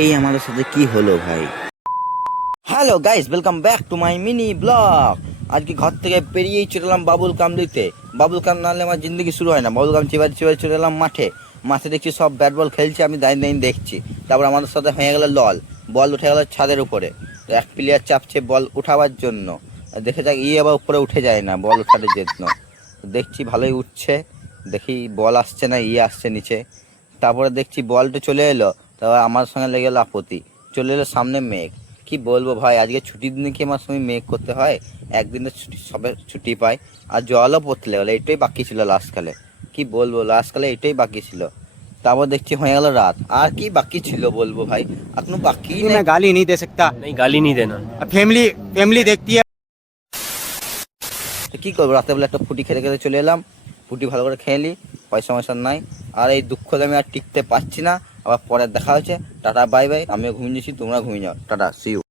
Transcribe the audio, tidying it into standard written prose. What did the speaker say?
এই আমাদের সাথে কি হলো ভাই? Hello guys, welcome back to my mini blog. আজকে ঘর থেকে বেরিয়েই চলে এলাম বাবুল কাম দিতে। বাবুল কাম না হলে আমার জিন্দগি শুরু হয় না। বাবুল কাম চিবাই চিবাই চলে এলাম মাঠে। মাঠে দেখছি সব ব্যাট বল খেলছে, আমি দাঁড়িয়ে দাঁড়িয়ে দেখছি। তারপর আমাদের সাথে হয়ে গেল লল, বল উঠে গেল ছাদের উপরে। তো এক প্লেয়ার চাপছে বল উঠাবার জন্য, দেখে যাক আবার উপরে উঠে যায় না বল উঠানোর জন্য। দেখছি ভালোই উঠছে, দেখি বল আসছে না, আসছে নিচে। তারপরে দেখছি বলটা চলে এলো, তারপর আমার সঙ্গে লেগে গেলো আপত্তি। চলে এলো সামনে মেঘ। কি বলবো ভাই, আজকে ছুটির দিনে কি আমার সঙ্গে মেঘ করতে হয়? একদিনের ছুটি, সবে ছুটি পাই। আর জলও পড়তে লেগেলো, এটাই বাকি ছিল লাস্ট কালে। কি বলবো, লাস্ট কালে এটাই বাকি ছিল। তারপর দেখছি হয়ে গেল রাত। আর কি বাকি ছিল বলবো ভাই, এখনো বাকি নেই। मैं गाली नहीं दे सकता। नहीं, गाली नहीं देना। फैमिली फैमिली देखती है। তো কী করবো, রাতেরবেলা একটা ফুটি খেতে খেতে চলে এলাম। ফুটি ভালো করে খেয়ে নিই, পয়সা ময়সা নাই। আর এই দুঃখতে আমি আর টিকতে পারছি না। আবার পরে দেখা হচ্ছে। Tata bye bye. আমিও ঘুমিয়েছি, তোমরা ঘুমিয়ে যাও। Tata, see you.